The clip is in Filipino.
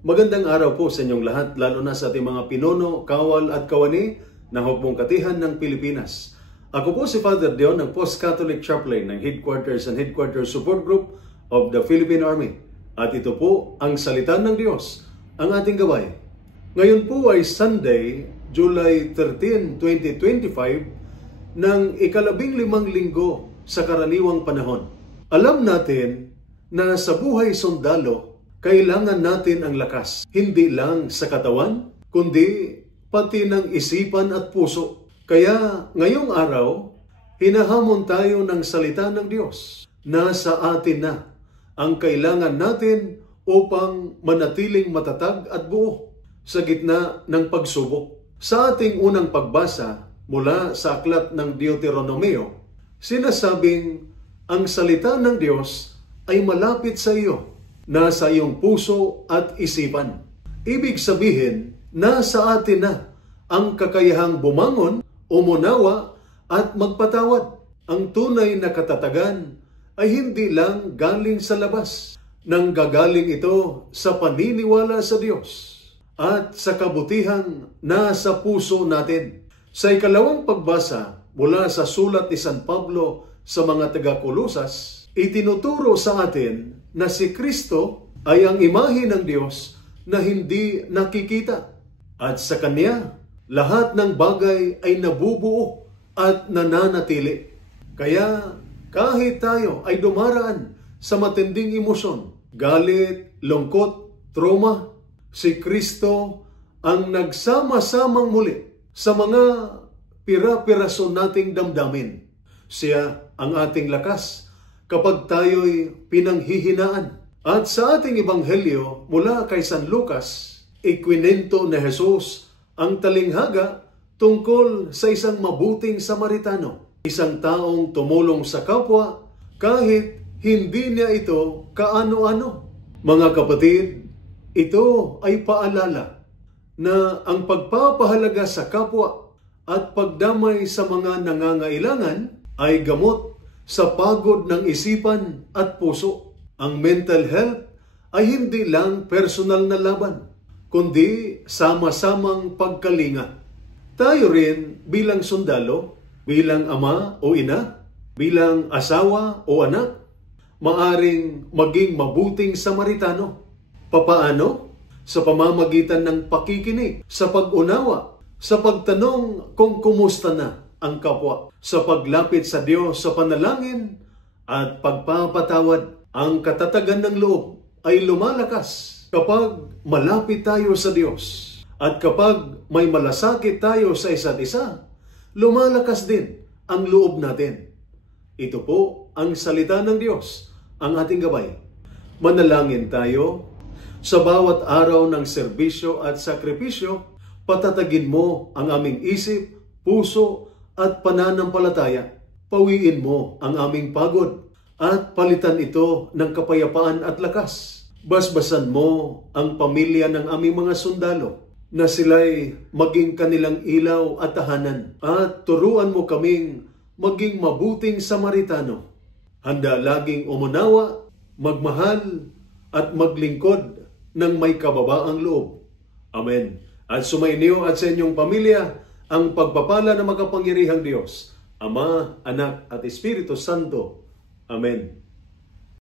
Magandang araw po sa inyong lahat, lalo na sa ating mga pinuno, kawal at kawani ng Hukbong Katihan ng Pilipinas. Ako po si Father Dion ng Post-Catholic Chaplain ng Headquarters and Headquarters Support Group of the Philippine Army. At ito po ang Salita ng Diyos, ang ating gabay. Ngayon po ay Sunday, July 13, 2025, ng ika-15 linggo sa karaniwang panahon. Alam natin na sa buhay sundalo, kailangan natin ang lakas, hindi lang sa katawan, kundi pati ng isipan at puso. Kaya ngayong araw, hinahamon tayo ng salita ng Diyos. Nasa atin na ang kailangan natin upang manatiling matatag at buo sa gitna ng pagsubok. Sa ating unang pagbasa mula sa aklat ng Deuteronomio, sinasabing ang salita ng Diyos ay malapit sa iyo, nasa iyong puso at isipan. Ibig sabihin, nasa atin na ang kakayahang bumangon, umunawa at magpatawad. Ang tunay na katatagan ay hindi lang galing sa labas. Nanggagaling ito sa paniniwala sa Diyos at sa kabutihang nasa puso natin. Sa ikalawang pagbasa mula sa sulat ni San Pablo sa mga taga-Kolosas, itinuturo sa atin na si Kristo ay ang imahe ng Diyos na hindi nakikita. At sa Kanya, lahat ng bagay ay nabubuo at nananatili. Kaya kahit tayo ay dumaraan sa matinding emosyon, galit, lungkot, trauma, si Kristo ang nagsama-samang muli sa mga pira-piraso nating damdamin. Siya ang ating lakas kapag tayo'y pinanghihinaan. At sa ating ebanghelyo mula kay San Lucas, ikwinento ni Jesus ang talinghaga tungkol sa isang mabuting Samaritano. Isang taong tumulong sa kapwa kahit hindi niya ito kaano-ano. Mga kapatid, ito ay paalala na ang pagpapahalaga sa kapwa at pagdamay sa mga nangangailangan ay gamot sa pagod ng isipan at puso. Ang mental health ay hindi lang personal na laban, kundi sama-samang pagkalinga. Tayo rin bilang sundalo, bilang ama o ina, bilang asawa o anak, maaring maging mabuting Samaritano. Papaano? Sa pamamagitan ng pakikinig, sa pag-unawa, sa pagtanong kung kumusta na ang kapwa, sa paglapit sa Diyos sa panalangin at pagpapatawad. Ang katatagan ng loob ay lumalakas kapag malapit tayo sa Diyos. At kapag may malasakit tayo sa isa't isa, lumalakas din ang loob natin. Ito po ang salita ng Diyos, ang ating gabay. Manalangin tayo. Sa bawat araw ng serbisyo at sakripisyo, patatagin mo ang aming isip, puso at pananampalataya. Pawiin mo ang aming pagod at palitan ito ng kapayapaan at lakas. Basbasan mo ang pamilya ng aming mga sundalo na sila'y maging kanilang ilaw at tahanan. At turuan mo kaming maging mabuting Samaritano. Handa laging umunawa, magmahal at maglingkod ng may kababaang loob. Amen. At sumainyo at sa inyong pamilya ang pagpapala ng makapangyarihang Diyos, Ama, Anak at Espiritu Santo. Amen.